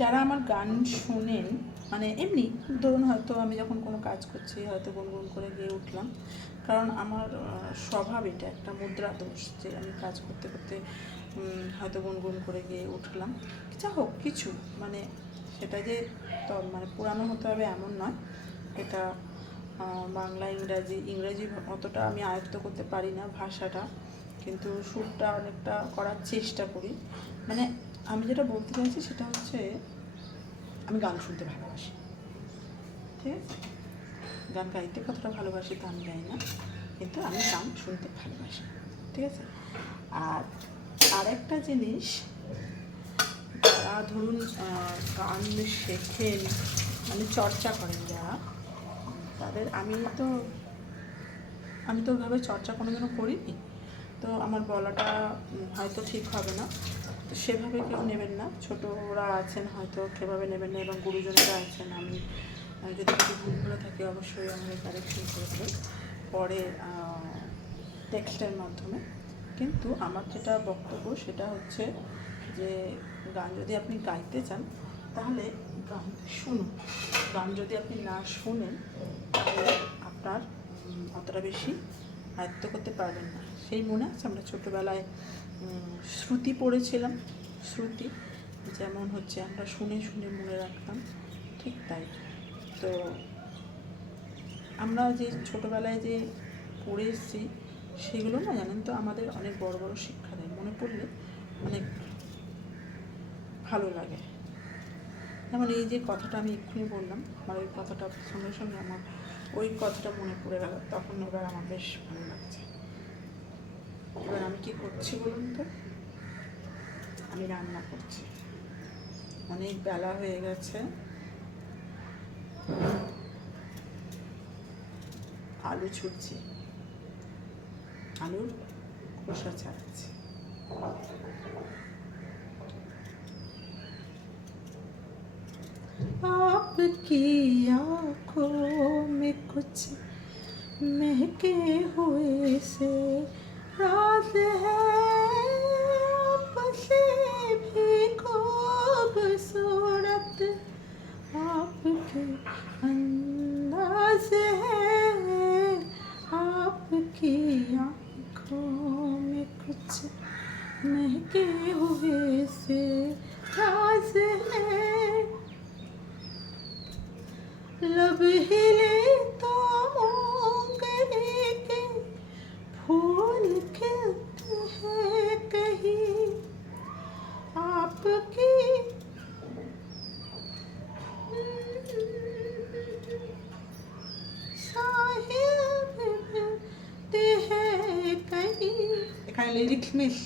যারা আমার গান শোনেন, মানে এমনি ধরুন হয়তো আমি যখন কোনো কাজ করছি হয়তো গুনগুন করে গেয়ে উঠলাম, কারণ আমার স্বভাব এটা একটা মুদ্রা দোষ যে আমি কাজ করতে করতে হয়তো গুনগুন করে গেয়ে উঠলাম, যা হোক কিছু, মানে সেটা যে মানে পুরানো হতে হবে এমন নয়। এটা বাংলা ইংরাজি অতটা আমি আয়ত্ত করতে পারি না ভাষাটা, কিন্তু সুরটা অনেকটা করার চেষ্টা করি। মানে আমি যেটা বলতে চাইছি সেটা হচ্ছে আমি গান শুনতে ভালোবাসি, ঠিক আছে? গান গাইতে কতটা ভালোবাসি তা আমি জানি না, কিন্তু আমি গান শুনতে ভালোবাসি, ঠিক আছে? আর আরেকটা জিনিস, যারা ধরুন গান শেখেন, মানে চর্চা করেন যারা, তাদের আমি তো ওইভাবে চর্চা কোনোদিনও করিনি, তো আমার বলাটা হয়তো ঠিক হবে না, তো সেভাবে কেউ নেবেন না। ছোটরা আছেন হয়তো সেভাবে নেবেন না, এবং গুরুজনেরা আছেন, আমি যদি কিছু ভুল করে থাকি অবশ্যই আমাকে কারেকশন করে দেবেন পরে টেক্সটের মাধ্যমে। কিন্তু আমার যেটা বক্তব্য সেটা হচ্ছে যে গান যদি আপনি গাইতে চান তাহলে গান শুনুন। গান যদি আপনি না শুনেন তাহলে আপনার অতটা বেশি আয়ত্ত করতে পারবেন না। সেই মনে আছে আমরা ছোটোবেলায় শ্রুতি পড়েছিলাম, শ্রুতি যেমন হচ্ছে আমরা শুনে শুনে মনে রাখতাম, ঠিক তাই। তো আমরা যে ছোটোবেলায় যে পড়ে এসেছি সেগুলো না, জানেন তো, আমাদের অনেক বড় বড় শিক্ষা দেয়, মনে পড়লে অনেক ভালো লাগে। যেমন এই যে কথাটা আমি এক্ষুনি বললাম, আমার ওই কথাটার সঙ্গে সঙ্গে আমার ওই কথাটা মনে পড়ে গেল, তখন এবার আমার বেশ ভালো লাগছে। এবার আমি কি করছি বলুন তো, আমি রান্না করছি, অনেক বেলা হয়ে গেছে, আলু ছুটছি, আলুর খোসা ছাড়াচ্ছি। आपकी आँखों में कुछ महके हुए से राज है, आपसे भी खूबसूरत आपके अंदाज है, आपकी आँखों में कुछ महके हुए से राज है, लब हिले तो मूंगरे के फूल खिलते हैं कहीं, आपकी साहिल मिलते हैं कहीं। এখানে লিরিক্স মিস।